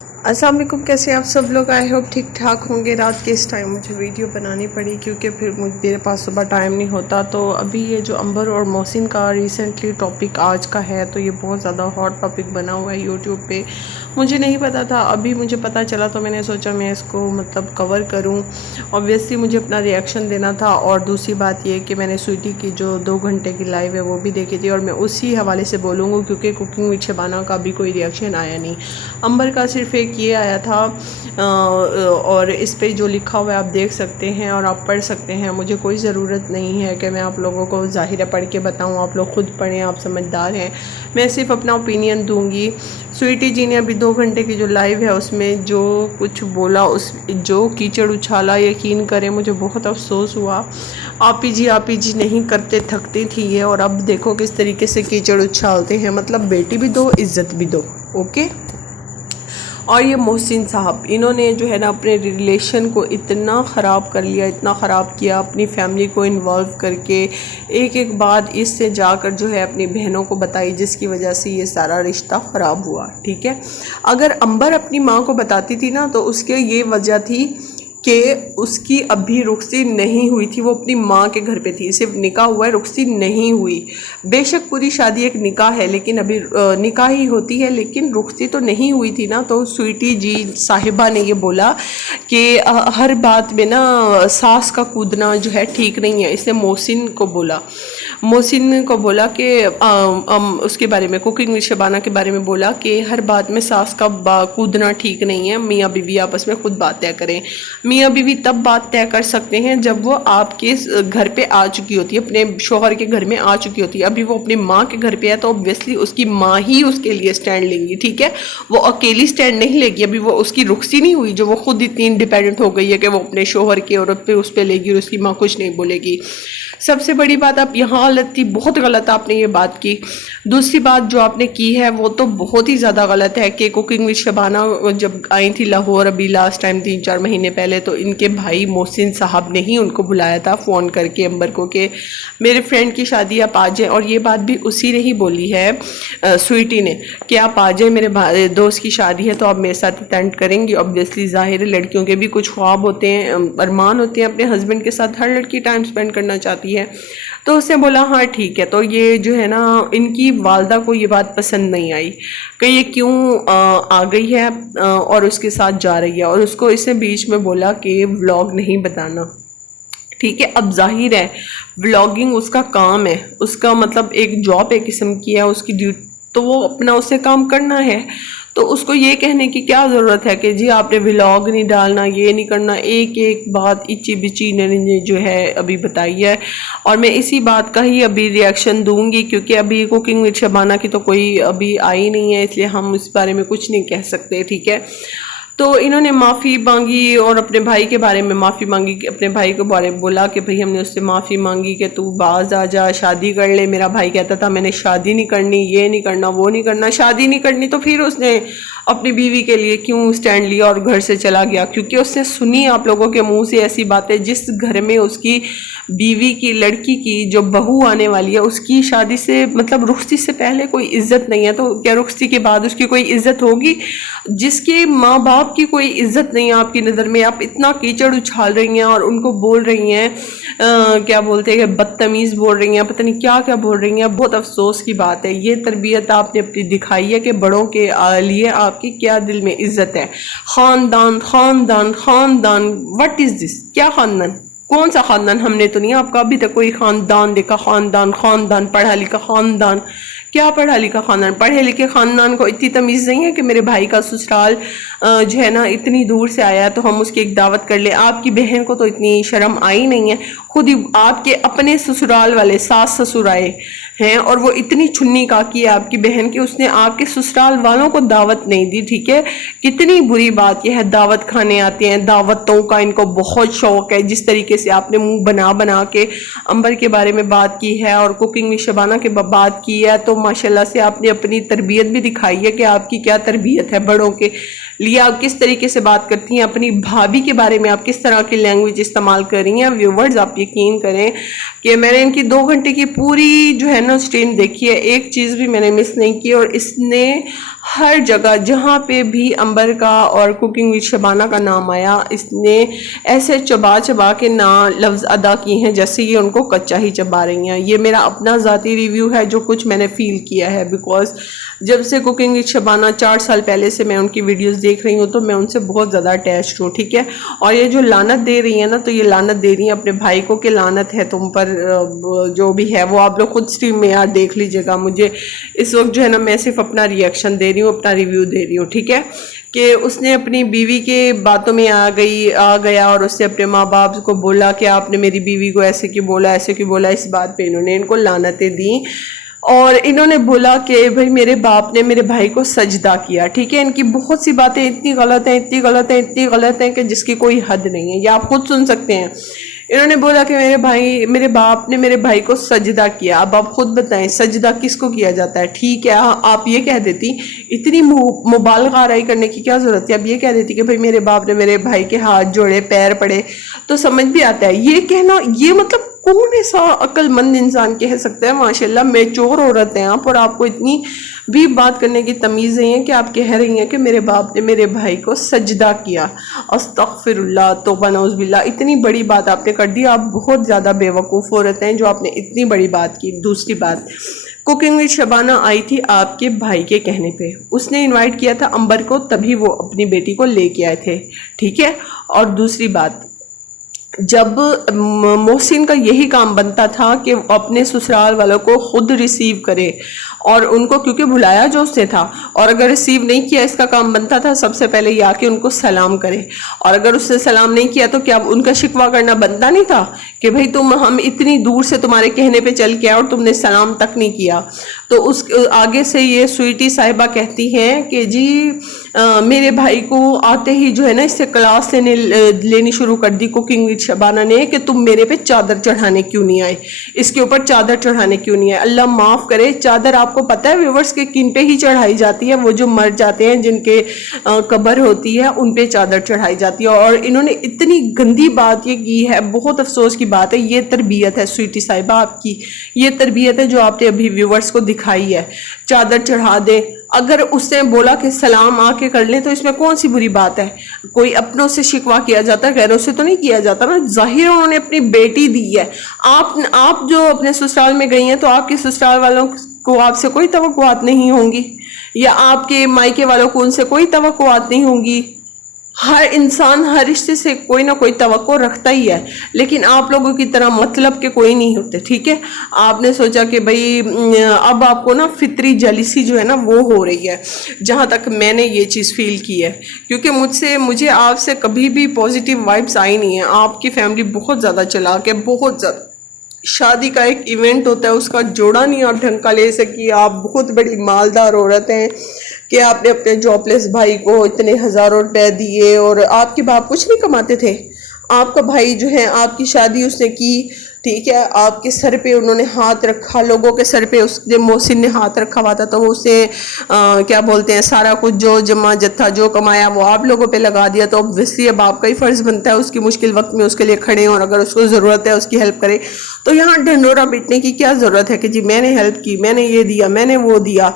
السلام علیکم، کیسے آپ سب لوگ؟ آئی ہوپ ٹھیک ٹھاک ہوں گے۔ رات کے اس ٹائم مجھے ویڈیو بنانی پڑی کیونکہ پھر میرے پاس صبح ٹائم نہیں ہوتا۔ تو ابھی یہ جو عمبر اور محسن کا ریسنٹلی ٹاپک آج کا ہے، تو یہ بہت زیادہ ہاٹ ٹاپک بنا ہوا ہے یوٹیوب پہ۔ مجھے نہیں پتا تھا، ابھی مجھے پتا چلا تو میں نے سوچا میں اس کو کور کروں۔ اوبویسلی مجھے اپنا ریئیکشن دینا تھا، اور دوسری بات یہ کہ میں نے سویٹی کی جو 2 گھنٹے کی لائیو ہے وہ بھی دیکھی تھی، اور میں اسی حوالے سے بولوں گا کیونکہ کوکنگ وتھ شبانہ کا بھی کوئی ریئیکشن آیا نہیں۔ عمبر کا صرف ایک یہ آیا تھا، اور اس پہ جو لکھا ہوا ہے آپ دیکھ سکتے ہیں اور آپ پڑھ سکتے ہیں۔ مجھے کوئی ضرورت نہیں ہے کہ میں آپ لوگوں کو ظاہرہ پڑھ کے بتاؤں، آپ لوگ خود پڑھیں، آپ سمجھدار ہیں۔ میں صرف اپنا اوپینین دوں گی۔ سویٹی جی نے ابھی 2 گھنٹے کی جو لائیو ہے اس میں جو کچھ بولا، جو کیچڑ اچھالا، یقین کریں مجھے بہت افسوس ہوا۔ آپی جی نہیں کرتے تھکتی تھی یہ، اور اب دیکھو کس طریقے سے کیچڑ اچھالتے ہیں۔ مطلب بیٹی بھی دو، عزت بھی دو، اوکے۔ اور یہ محسن صاحب، انہوں نے جو ہے نا اپنے ریلیشن کو اتنا خراب کر لیا، اتنا خراب کیا، اپنی فیملی کو انوالو کر کے ایک بات اس سے جا کر جو ہے اپنی بہنوں کو بتائی، جس کی وجہ سے یہ سارا رشتہ خراب ہوا، ٹھیک ہے۔ اگر عمبر اپنی ماں کو بتاتی تھی نا تو اس کے یہ وجہ تھی کہ اس کی ابھی رخصتی نہیں ہوئی تھی، وہ اپنی ماں کے گھر پہ تھی، صرف نکاح ہوا ہے، رخصتی نہیں ہوئی۔ بے شک پوری شادی ایک نکاح ہے، لیکن ابھی نکاح ہی ہوتی ہے، لیکن رخصتی تو نہیں ہوئی تھی نا۔ تو سویٹی جی صاحبہ نے یہ بولا کہ ہر بات میں نا ساس کا کودنا جو ہے ٹھیک نہیں ہے۔ اس نے محسن کو بولا کہ اس کے بارے میں، کوکنگ وتھ شبانہ کے بارے میں بولا کہ ہر بات میں ساس کا کودنا ٹھیک نہیں ہے، میاں بیوی آپس میں خود بات طے کریں۔ میاں بیوی تب بات طے کر سکتے ہیں جب وہ آپ کے گھر پہ آ چکی ہوتی ہے، اپنے شوہر کے گھر میں آ چکی ہوتی ہے۔ ابھی وہ اپنی ماں کے گھر پہ ہے تو obviously اس کی ماں ہی اس کے لیے سٹینڈ لیں گی، ٹھیک ہے۔ وہ اکیلی سٹینڈ نہیں لے گی، ابھی وہ اس کی رخصتی نہیں ہوئی جو وہ خود اتنی انڈیپینڈنٹ ہو گئی ہے کہ وہ اپنے شوہر کی عورت پہ اس پہ لے گی اور اس کی ماں کچھ نہیں بولے گی۔ سب سے بڑی بات آپ یہاں غلط تھی، بہت غلط آپ نے یہ بات کی۔ دوسری بات جو آپ نے کی ہے وہ تو بہت ہی زیادہ غلط ہے کہ کوکنگ وتھ شبانہ جب آئی تھی لاہور ابھی لاسٹ ٹائم 3-4 مہینے پہلے، تو ان کے بھائی محسن صاحب نے ہی ان کو بلایا تھا فون کر کے عمبر کو کہ میرے فرینڈ کی شادی آپ آ جائیں، اور یہ بات بھی اسی نے ہی بولی ہے سویٹی نے کہ آپ آ جائیں، میرے دوست کی شادی ہے تو آپ میرے ساتھ اٹینڈ کریں گی۔ obviously ظاہر ہے لڑکیوں کے بھی کچھ خواب ہوتے ہیں، ارمان ہوتے ہیں، اپنے ہسبینڈ کے ساتھ ہر لڑکی ٹائم سپینڈ کرنا چاہتی ہے۔ تو اس نے بولا ہاں ٹھیک ہے۔ تو یہ جو ہے نا ان کی والدہ کو یہ بات پسند نہیں آئی کہ یہ کیوں آ گئی ہے اور اس کے ساتھ جا رہی ہے، اور اس کو اس نے بیچ میں بولا کہ ولاگ نہیں بتانا، ٹھیک ہے۔ اب ظاہر ہے ولاگنگ اس کا کام ہے، اس کا مطلب ایک جاب ایک قسم کی ہے، اس کی ڈیوٹی، تو وہ اپنا اسے کام کرنا ہے۔ تو اس کو یہ کہنے کی کیا ضرورت ہے کہ جی آپ نے ولاگ نہیں ڈالنا، یہ نہیں کرنا۔ ایک بات اچی بچی نے جو ہے ابھی بتائی ہے، اور میں اسی بات کا ہی ابھی ریئیکشن دوں گی کیونکہ ابھی کوکنگ وتھ شبانہ کی تو کوئی ابھی آئی نہیں ہے، اس لیے ہم اس بارے میں کچھ نہیں کہہ سکتے، ٹھیک ہے۔ تو انہوں نے معافی مانگی اور اپنے بھائی کے بارے میں معافی مانگی، کہ اپنے بھائی کے بارے میں بولا کہ بھئی ہم نے اس سے معافی مانگی کہ تو باز آ جا، شادی کر لے۔ میرا بھائی کہتا تھا میں نے شادی نہیں کرنی، یہ نہیں کرنا، وہ نہیں کرنا۔ شادی نہیں کرنی تو پھر اس نے اپنی بیوی کے لیے کیوں سٹینڈ لیا اور گھر سے چلا گیا؟ کیونکہ اس نے سنی آپ لوگوں کے منہ سے ایسی باتیں، جس گھر میں اس کی بیوی کی، لڑکی کی جو بہو آنے والی ہے، اس کی شادی سے مطلب رخصتی سے پہلے کوئی عزت نہیں ہے، تو کیا رخصتی کے بعد اس کی کوئی عزت ہوگی؟ جس کے ماں باپ کی کوئی عزت نہیں ہے آپ کی نظر میں، آپ اتنا کیچڑ اچھال رہی ہیں اور ان کو بول رہی ہیں کیا بولتے ہیں، بدتمیز بول رہی ہیں، پتہ نہیں کیا کیا بول رہی ہیں۔ بہت افسوس کی بات ہے، یہ تربیت آپ نے اپنی دکھائی ہے کہ بڑوں کے لیے آپ کی کیا دل میں عزت ہے۔ خاندان خاندان خاندان، وٹ از دس؟ کیا خاندان؟ کون سا خاندان؟ ہم نے تو نہیں آپ کا ابھی تک کوئی خاندان دیکھا۔ خاندان پڑھا لکھا خاندان، کیا پڑھا لکھا خاندان؟ پڑھے لکھے خاندان کو اتنی تمیز نہیں ہے کہ میرے بھائی کا سسرال جو ہے نا اتنی دور سے آیا ہے تو ہم اس کی ایک دعوت کر لیں۔ آپ کی بہن کو تو اتنی شرم آئی نہیں ہے، خود ہی آپ کے اپنے سسرال والے ساس سسر آئے ہیں اور وہ اتنی چھنی کاکی ہے آپ کی بہن کی، اس نے آپ کے سسرال والوں کو دعوت نہیں دی، ٹھیک ہے۔ کتنی بری بات یہ ہے، دعوت کھانے آتے ہیں، دعوتوں کا ان کو بہت شوق ہے۔ جس طریقے سے آپ نے منہ بنا کے عمبر کے بارے میں بات کی ہے اور کوکنگ وتھ شبانہ کے بات کی ہے، تو ماشاءاللہ سے آپ نے اپنی تربیت بھی دکھائی ہے کہ آپ کی کیا تربیت ہے بڑوں کے لیا کس طریقے سے بات کرتی ہیں اپنی بھابھی کے بارے میں, آپ کس طرح کی لینگویج استعمال کر رہی ہیں. ویورز آپ یقین کریں کہ میں نے ان کی 2 گھنٹے کی پوری جو ہے نا اسٹریم دیکھی ہے, ایک چیز بھی میں نے مس نہیں کی, اور اس نے ہر جگہ جہاں پہ بھی عنبر کا اور کوکنگ وتھ شبانہ کا نام آیا, اس نے ایسے چبا چبا کے لفظ ادا کیے ہیں جیسے یہ ان کو کچا ہی چبا رہی ہیں. یہ میرا اپنا ذاتی ریویو ہے جو کچھ میں نے فیل کیا ہے, بیکاز جب سے کوکنگ وتھ شبانہ 4 سال پہلے سے میں ان کی ویڈیوز دیکھ رہی ہوں تو میں ان سے بہت زیادہ اٹیچڈ ہوں. ٹھیک ہے, اور یہ جو لعنت دے رہی ہیں نا, تو یہ لعنت دے رہی ہیں اپنے بھائی کو کہ لعنت ہے تم پر, جو بھی ہے وہ آپ لوگ خود اسٹریم میں یار دیکھ لیجیے گا. مجھے اس وقت جو ہے نا میں صرف اپنا ریئیکشن دے رہی ہوں, اپنا ریویو دے رہی ہوں. ٹھیک ہے, کہ اس نے اپنی بیوی کے باتوں میں آ گیا اور اس نے اپنے ماں باپ کو بولا کہ آپ نے میری بیوی کو ایسے کیوں بولا, ایسے کیوں بولا. اس بات پہ انہوں نے ان کو لعنتیں دیں, اور انہوں نے بولا کہ بھائی میرے باپ نے میرے بھائی کو سجدہ کیا. ٹھیک ہے, ان کی بہت سی باتیں اتنی غلط ہیں, اتنی غلط ہیں, اتنی غلط ہیں کہ جس کی کوئی حد نہیں ہے. یہ آپ خود سن سکتے ہیں. انہوں نے بولا کہ میرے باپ نے میرے بھائی کو سجدہ کیا. اب آپ خود بتائیں سجدہ کس کو کیا جاتا ہے. ٹھیک ہے, آپ یہ کہہ دیتی, اتنی مبالغہ آرائی کرنے کی کیا ضرورت ہے. اب یہ کہہ دیتی کہ بھائی میرے باپ نے میرے بھائی کے ہاتھ جوڑے, پیر پڑے, تو سمجھ بھی آتا ہے. یہ کہنا, یہ مطلب کون ایسا عقل مند انسان کہہ سکتا ہے. ماشاءاللہ میچور عورت ہیں آپ, اور آپ کو اتنی بھی بات کرنے کی تمیز نہیں ہے کہ آپ کہہ رہی ہیں کہ میرے باپ نے میرے بھائی کو سجدہ کیا. استغفر اللہ, توبہ نعوذ باللہ, اتنی بڑی بات آپ نے کر دی. آپ بہت زیادہ بے وقوف عورت ہیں جو آپ نے اتنی بڑی بات کی. دوسری بات, کوکنگ وتھ شبانہ آئی تھی آپ کے بھائی کے کہنے پہ, اس نے انوائٹ کیا تھا عنبر کو, تبھی وہ اپنی بیٹی کو لے کے آئے تھے. ٹھیک ہے, اور دوسری بات, جب محسن کا یہی کام بنتا تھا کہ اپنے سسرال والوں کو خود ریسیو کرے, اور ان کو کیونکہ بلایا جو اس نے تھا, اور اگر ریسیو نہیں کیا, اس کا کام بنتا تھا سب سے پہلے یہ آ کے ان کو سلام کرے, اور اگر اس نے سلام نہیں کیا تو کیا ان کا شکوہ کرنا بنتا نہیں تھا کہ بھئی ہم اتنی دور سے تمہارے کہنے پہ چل کے آئے اور تم نے سلام تک نہیں کیا. تو اس آگے سے یہ سویٹی صاحبہ کہتی ہیں کہ جی میرے بھائی کو آتے ہی جو ہے نا اس سے کلاس لینی شروع کر دی کوکنگ وتھ شبانہ نے کہ تم میرے پہ چادر چڑھانے کیوں نہیں آئے, اس کے اوپر چادر چڑھانے کیوں نہیں آئے. اللہ معاف کرے, چادر آپ کو پتہ ہے ویورز کے کن پہ ہی چڑھائی جاتی ہے؟ وہ جو مر جاتے ہیں, جن کے قبر ہوتی ہے, ان پہ چادر چڑھائی جاتی ہے. اور انہوں نے اتنی گندی بات یہ کی ہے, بہت افسوس کی بات ہے. یہ تربیت ہے سویٹی صاحبہ آپ کی, یہ تربیت ہے جو آپ نے ابھی ویورز کو دکھائی ہے. چادر چڑھا دے, اگر اس نے بولا کہ سلام آ کے کر لیں تو اس میں کون سی بری بات ہے؟ کوئی اپنوں سے شکوہ کیا جاتا ہے, غیروں سے تو نہیں کیا جاتا نا. ظاہر انہوں نے اپنی بیٹی دی ہے. آپ جو اپنے سسرال میں گئی ہیں تو آپ کے سسرال والوں کو آپ سے کوئی توقعات نہیں ہوں گی, یا آپ کے مائکے والوں کو ان سے کوئی توقعات نہیں ہوں گی. ہر انسان ہر رشتے سے کوئی نہ کوئی توقع رکھتا ہی ہے, لیکن آپ لوگوں کی طرح مطلب کہ کوئی نہیں ہوتے. ٹھیک ہے, آپ نے سوچا کہ بھئی اب آپ کو نا فطری جیلسی جو ہے نا وہ ہو رہی ہے, جہاں تک میں نے یہ چیز فیل کی ہے, کیونکہ مجھے آپ سے کبھی بھی پازیٹیو وائبس آئی نہیں ہیں. آپ کی فیملی بہت زیادہ چلاک ہے, بہت زیادہ. شادی کا ایک ایونٹ ہوتا ہے, اس کا جوڑا نہیں آپ ڈھنگ کا لے سکی. آپ بہت بڑی مالدار عورت ہیں کہ آپ نے اپنے جاب لیس بھائی کو اتنے ہزاروں روپے دیے, اور آپ کے باپ کچھ نہیں کماتے تھے. آپ کا بھائی جو ہے, آپ کی شادی اس نے کی, ٹھیک ہے, آپ کے سر پہ انہوں نے ہاتھ رکھا, لوگوں کے سر پہ اس نے محسن نے ہاتھ رکھا ہوا تھا, تو وہ اسے کیا بولتے ہیں, سارا کچھ جو جمع جتھا جو کمایا وہ آپ لوگوں پہ لگا دیا. تو obviously اب آپ کا ہی فرض بنتا ہے اس کی مشکل وقت میں اس کے لیے کھڑے, اور اگر اس کو ضرورت ہے اس کی ہیلپ کرے. تو یہاں ڈھنڈورا پیٹنے کی کیا ضرورت ہے کہ جی میں نے ہیلپ کی, میں نے یہ دیا, میں نے وہ دیا.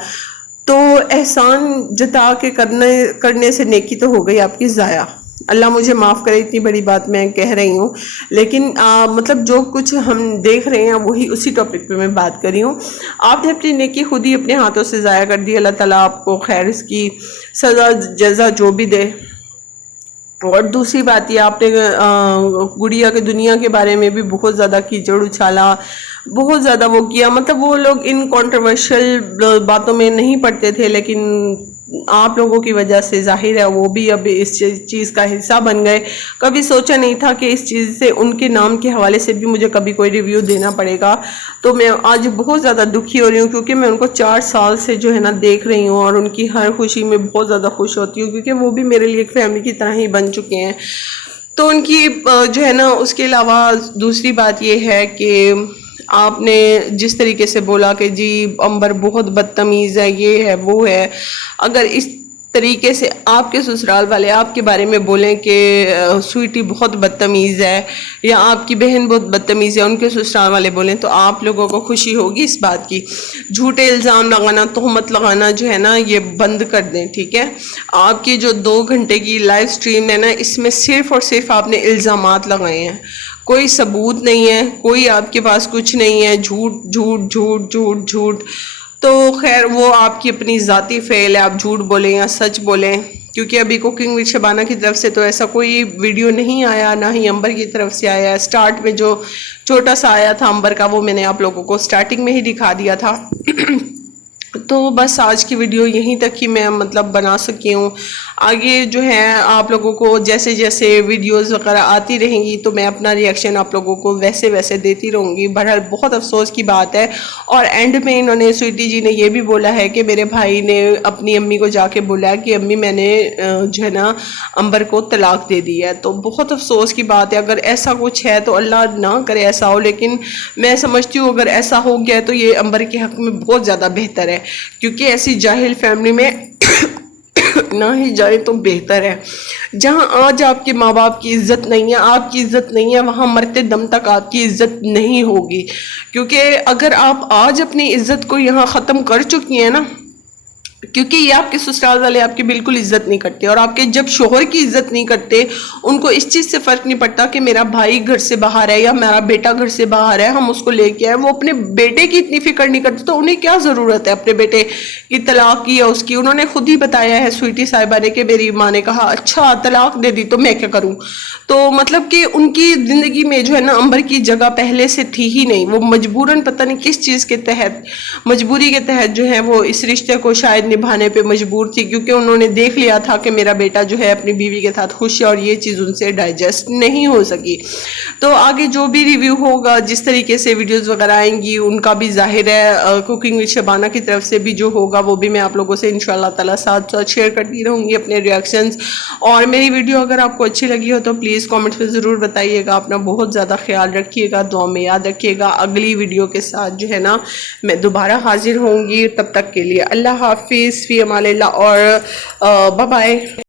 تو احسان جتا کے کرنے سے نیکی تو ہو گئی آپ کی ضائع. اللہ مجھے معاف کرے, اتنی بڑی بات میں کہہ رہی ہوں, لیکن مطلب جو کچھ ہم دیکھ رہے ہیں وہی اسی ٹاپک پہ میں بات کر رہی ہوں. آپ نے اپنی نیکی خود ہی اپنے ہاتھوں سے ضائع کر دی. اللہ تعالیٰ آپ کو خیر اس کی سزا جزا جو بھی دے. اور دوسری بات یہ, آپ نے گڑیا کے دنیا کے بارے میں بھی بہت زیادہ کیچڑ اچھالا, بہت زیادہ وہ کیا. مطلب وہ لوگ ان کنٹروورشل باتوں میں نہیں پڑتے تھے, لیکن آپ لوگوں کی وجہ سے ظاہر ہے وہ بھی اب اس چیز کا حصہ بن گئے. کبھی سوچا نہیں تھا کہ اس چیز سے, ان کے نام کے حوالے سے بھی مجھے کبھی کوئی ریویو دینا پڑے گا. تو میں آج بہت زیادہ دکھی ہو رہی ہوں, کیونکہ میں ان کو 4 سال سے جو ہے نا دیکھ رہی ہوں, اور ان کی ہر خوشی میں بہت زیادہ خوش ہوتی ہوں, کیونکہ وہ بھی میرے لیے ایک فیملی کی طرح ہی بن چکے ہیں. تو ان کی جو ہے نا, اس کے علاوہ دوسری بات یہ ہے کہ آپ نے جس طریقے سے بولا کہ جی عنبر بہت بدتمیز ہے, یہ ہے وہ ہے, اگر طریقے سے آپ کے سسرال والے آپ کے بارے میں بولیں کہ سویٹی بہت بدتمیز ہے یا آپ کی بہن بہت بدتمیز ہے، ان کے سسرال والے بولیں تو آپ لوگوں کو خوشی ہوگی اس بات کی۔ جھوٹے الزام لگانا، تہمت لگانا جو ہے نا یہ بند کر دیں، ٹھیک ہے؟ آپ کی جو 2 گھنٹے کی لائیو سٹریم ہے نا، اس میں صرف اور صرف آپ نے الزامات لگائے ہیں، کوئی ثبوت نہیں ہے، کوئی آپ کے پاس کچھ نہیں ہے، جھوٹ جھوٹ جھوٹ جھوٹ جھوٹ۔ تو خیر وہ آپ کی اپنی ذاتی فعل ہے، آپ جھوٹ بولیں یا سچ بولیں، کیونکہ ابھی کوکنگ وتھ شبانہ کی طرف سے تو ایسا کوئی ویڈیو نہیں آیا، نہ ہی امبر کی طرف سے آیا ہے۔ سٹارٹ میں جو چھوٹا سا آیا تھا امبر کا، وہ میں نے آپ لوگوں کو سٹارٹنگ میں ہی دکھا دیا تھا۔ تو بس آج کی ویڈیو یہیں تک ہی میں مطلب بنا سکی ہوں۔ آگے جو ہے آپ لوگوں کو جیسے جیسے ویڈیوز وغیرہ آتی رہیں گی تو میں اپنا ریئیکشن آپ لوگوں کو ویسے ویسے دیتی رہوں گی۔ بہرحال بہت افسوس کی بات ہے، اور اینڈ میں انہوں نے، سویٹی جی نے یہ بھی بولا ہے کہ میرے بھائی نے اپنی امی کو جا کے بولا کہ امی میں نے جو ہے نا امبر کو طلاق دے دی ہے۔ تو بہت افسوس کی بات ہے، اگر ایسا کچھ ہے تو اللہ نہ کرے ایسا ہو، لیکن میں سمجھتی ہوں اگر ایسا ہو گیا تو یہ امبر کے حق میں بہت زیادہ بہتر ہے، کیونکہ ایسی جاہل فیملی میں نہ ہی جائے تو بہتر ہے۔ جہاں آج آپ کے ماں باپ کی عزت نہیں ہے، آپ کی عزت نہیں ہے، وہاں مرتے دم تک آپ کی عزت نہیں ہوگی، کیونکہ اگر آپ آج اپنی عزت کو یہاں ختم کر چکی ہیں نا، کیونکہ یہ آپ کے سسرال والے آپ کی بالکل عزت نہیں کرتے، اور آپ کے جب شوہر کی عزت نہیں کرتے، ان کو اس چیز سے فرق نہیں پڑتا کہ میرا بھائی گھر سے باہر ہے یا میرا بیٹا گھر سے باہر ہے، ہم اس کو لے کے آئے، وہ اپنے بیٹے کی اتنی فکر نہیں کرتے، تو انہیں کیا ضرورت ہے اپنے بیٹے کی طلاق کی یا اس کی؟ انہوں نے خود ہی بتایا ہے سویٹی صاحبہ نے کہ میری ماں نے کہا اچھا طلاق دے دی تو میں کیا کروں؟ تو مطلب کہ ان کی زندگی میں جو ہے نا امبر کی جگہ پہلے سے تھی ہی نہیں، وہ مجبوراً پتہ نہیں کس چیز کے تحت، مجبوری کے تحت جو ہے وہ اس رشتے کو شاید نبھانے پہ مجبور تھی، کیونکہ انہوں نے دیکھ لیا تھا کہ میرا بیٹا جو ہے اپنی بیوی کے ساتھ خوش ہے، اور یہ چیز ان سے ڈائجسٹ نہیں ہو سکی۔ تو آگے جو بھی ریویو ہوگا، جس طریقے سے ویڈیوز وغیرہ آئیں گی، ان کا بھی ظاہر ہے کوکنگ وتھ شبانہ کی طرف سے بھی جو ہوگا وہ بھی میں آپ لوگوں سے انشاءاللہ تعالیٰ ساتھ ساتھ شیئر کرتی رہوں گی اپنے ریاکشنز۔ اور میری ویڈیو اگر آپ کو اچھی لگی ہو تو پلیز کامنٹس میں ضرور بتائیے گا، اپنا بہت زیادہ خیال رکھیے گا، دعا میں یاد رکھیے گا۔ اگلی ویڈیو کے ساتھ جو ہے نا میں دوبارہ حاضر ہوں گی، تب تک کے لیے اللہ حافظ، فی امان اللہ، اور بائے بائے۔